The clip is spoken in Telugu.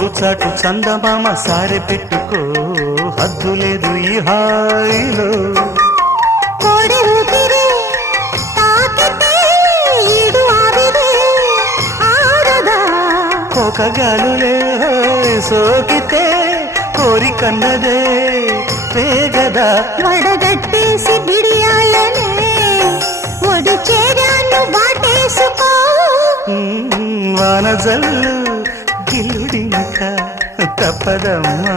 మబ్బు చాటు చందమామ సారె పెట్టుకో హద్దు లేదు ఈ హాయిలో కోడి ఊపిరి తాకితే ఈడు ఆవిరి ఆరదా కోకగాలులే సోకితే కోరికన్నదే పేగదా వడగట్టేసి బిడియాలనే ఒడి చేరాను వాటేసుకో వానజల్లు గిల్లుడింక తప్పదమ్మా